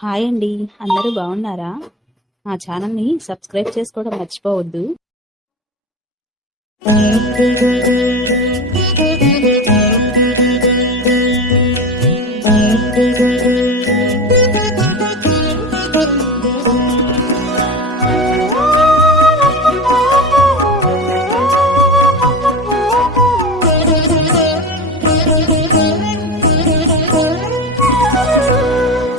Hi అండి. అందరూ బాగున్నారా? మా ఛానల్ని సబ్స్క్రైబ్ చేసుకోవడం మర్చిపోవద్దు.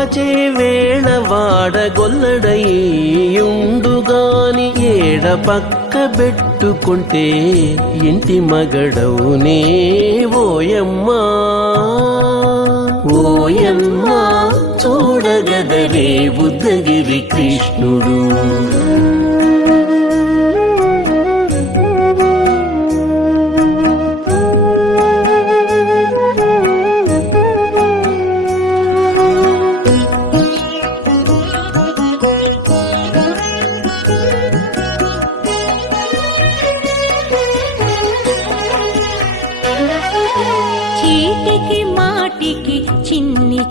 దూడలగాచే వేళ వాడగొల్లడయ్యుండుగాని ఏడ పక్క పెట్టుకుంటే ఇంటి మగడవునే ఓయమ్మా. ఓయమ్మా చూడగదరే బుద్ధగిరి కృష్ణుడు.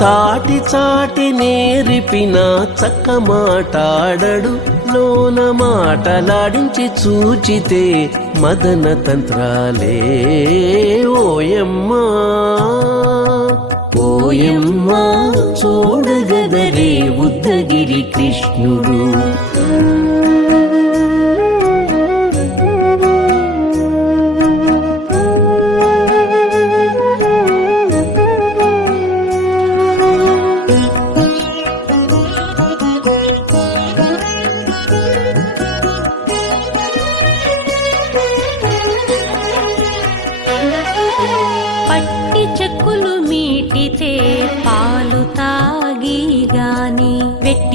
చాటి చాటి నేరిపిన చక్క మాటాడడు లోన మాటలాడించి చూచితే మదన తంత్రాలే ఓయమ్మా. ఓయమ్మా చూడగదరే ఉద్దగిరి కృష్ణుడు.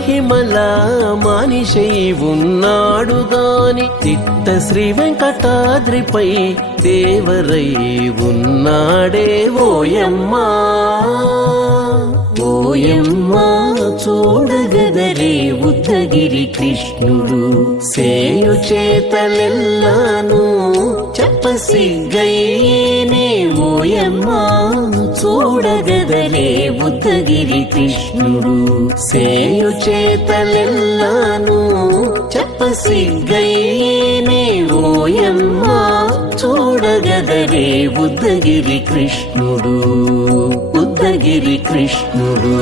మహిమల మానిషై ఉన్నాడు గాని తిట్ట శ్రీ వెంకటాద్రిపై దేవరై ఉన్నాడే. ఓయమ్మా ఓయమ్మా చూడగదరే ఉద్దగిరి కృష్ణుడు. సేయు చేతలెల్లాను చెప్పసిగ్గయ్యేనే ఓయమ్మా చూడగ చూడగదరే ఉద్దగిరి కృష్ణుడు. సేయు చేతలెల్లాను చెప్పసిగ్గయ్యేనే ఓయమ్మా. చూడగదరే ఉద్దగిరి కృష్ణుడు ఉద్దగిరి కృష్ణుడు.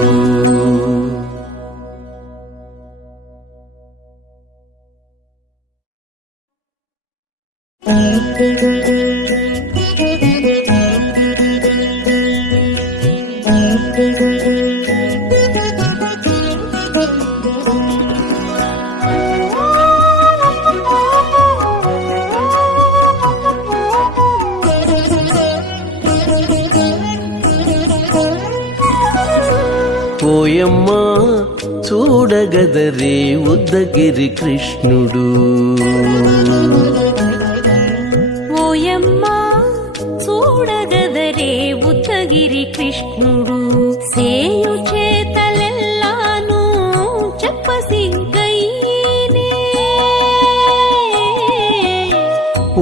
Thank you. చూడగదరే ఉద్దగిరి కృష్ణుడు.